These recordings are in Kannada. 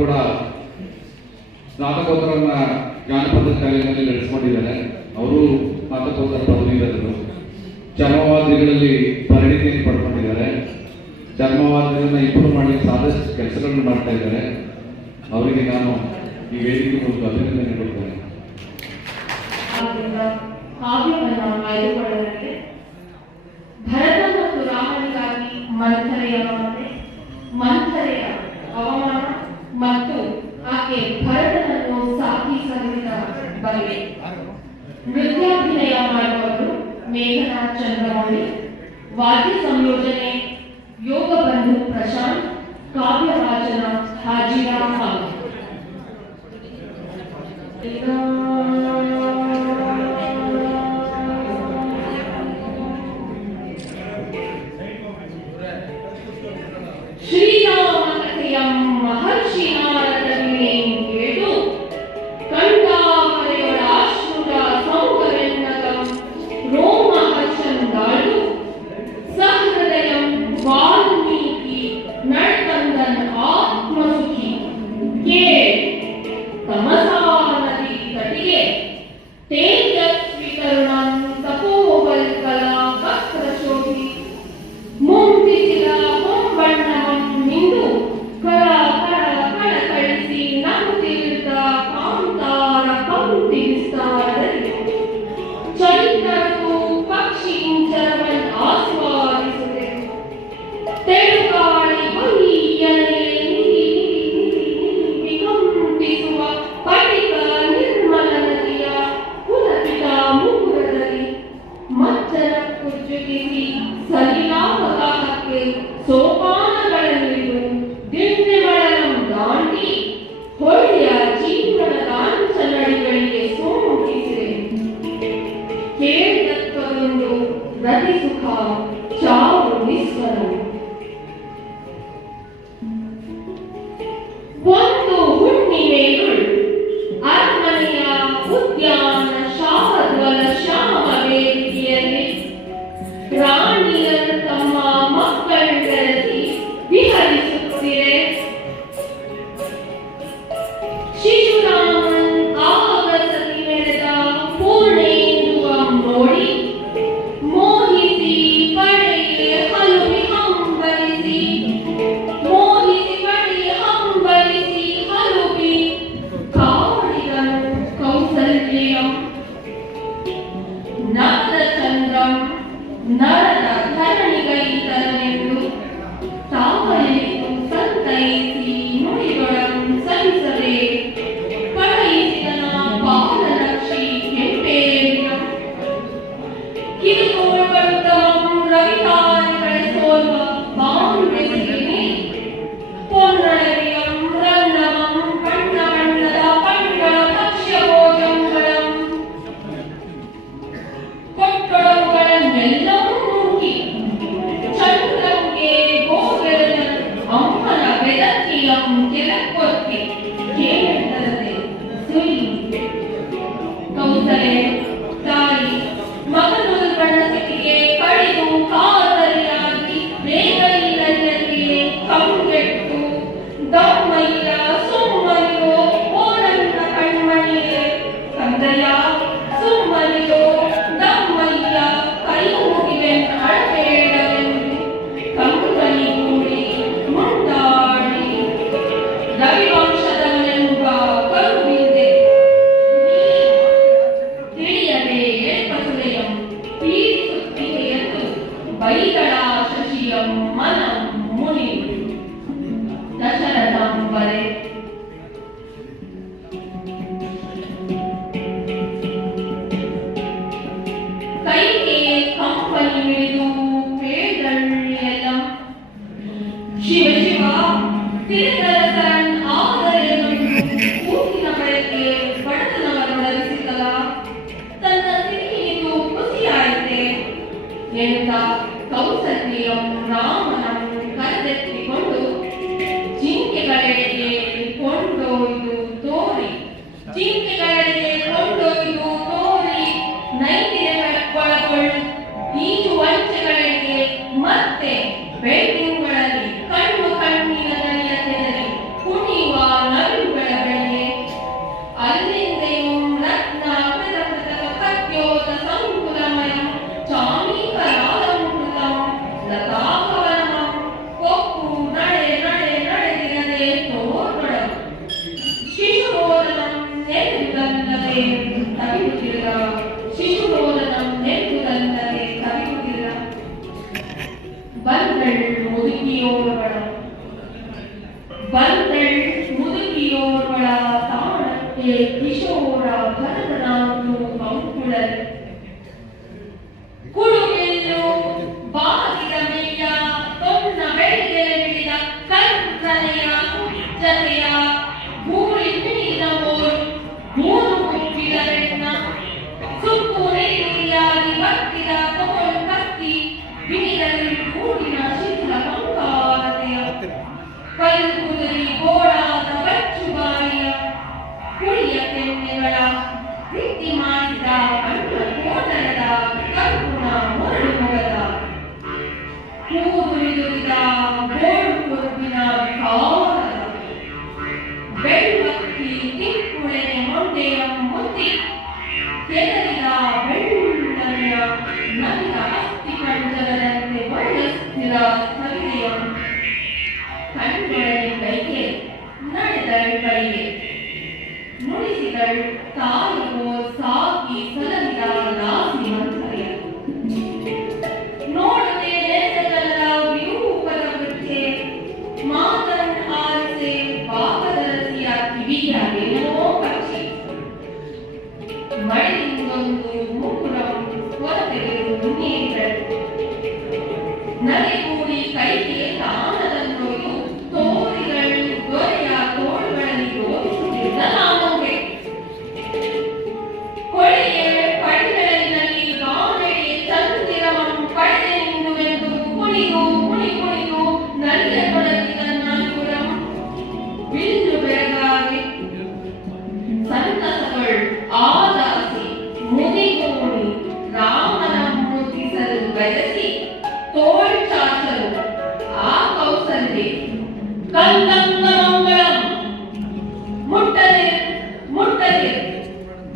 ಕೂಡ ಸ್ನಾತಕೋತ್ತರನ್ನ ಜ್ಞಾನಪದ ಕಾಲೇಜಿನಲ್ಲಿ ನಡೆಸಿಕೊಂಡಿದ್ದಾರೆ. ಅವರು ಸ್ನಾತಕೋತ್ತರ ಪದವೀಧರರು ಚರ್ಮವಾದಿಗಳಲ್ಲಿ ಪರಿಣಿತಿಯನ್ನು ಪಡ್ಕೊಂಡಿದ್ದಾರೆ. ಚರ್ಮವಾದಿಗಳನ್ನ ಇಂಪ್ರೂವ್ ಮಾಡಲಿಕ್ಕೆ ಸಾಕಷ್ಟು ಕೆಲಸಗಳನ್ನು ಮಾಡ್ತಾ ಇದ್ದಾರೆ. ಅವರಿಗೆ ನಾನು ಈ ವೇದಿಕೆ ಮೂಲಕ ಅಭಿನಂದನೆ ಕೊಡ್ತೇನೆ चंद्रमौली वाद्य संयोजने Levy Sukal, Shaw keep 可以的呢。ಗೆ ಕಿಶೋರ ಭರತನಾವನ್ನು ಕಂಕುಳರು ಕುಳುಮೆಲ್ಲು ಬಾಗಿದ ಮೇಯ ತೊನ್ನ ಬೆಳೆಗೆ ಬಿಡಿದ ಕರ್ತನೆಯ ಜತೆಯ ಭೂರಿ ನೀರಿನ ಮೂರು ಮೂರು ಮುಚ್ಚಿದ ರೆಣ್ಣ ಸುಪ್ಪು ನೀರಿಯಾಗಿ ಬತ್ತಿದ ತೊಗೊಳು ಕತ್ತಿ ಬಿಡಿದಲ್ಲಿ ಕೂಡಿನ ಶಿಥಿಲ ಕಂಕಾರತೆಯ ಕಲ್ಲು their thigh was soft.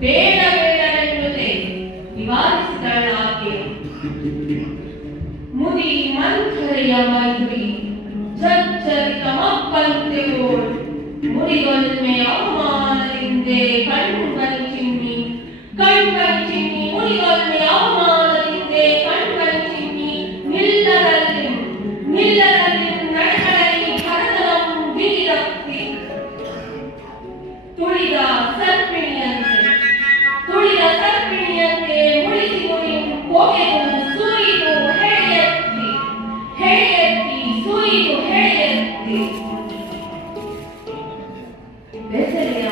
ಬೇಡ ಬೇಡ ಎನ್ನುವುದೇ ನಿವಾರಿಸಿದಳಾಕೆ ಮುದಿ ಮಂಥರೆಯ ಮೈದುರಿ ಬೇಸರಿಯ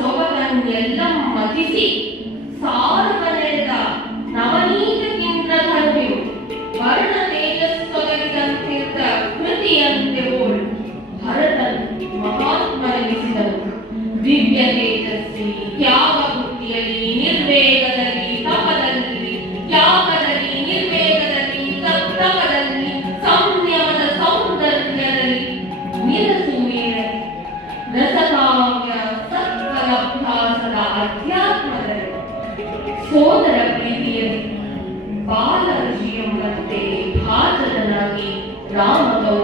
ಸೊಬಗನ್ನು ಎಲ್ಲ ಮತಿಸಿ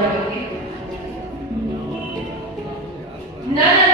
Lord, okay? None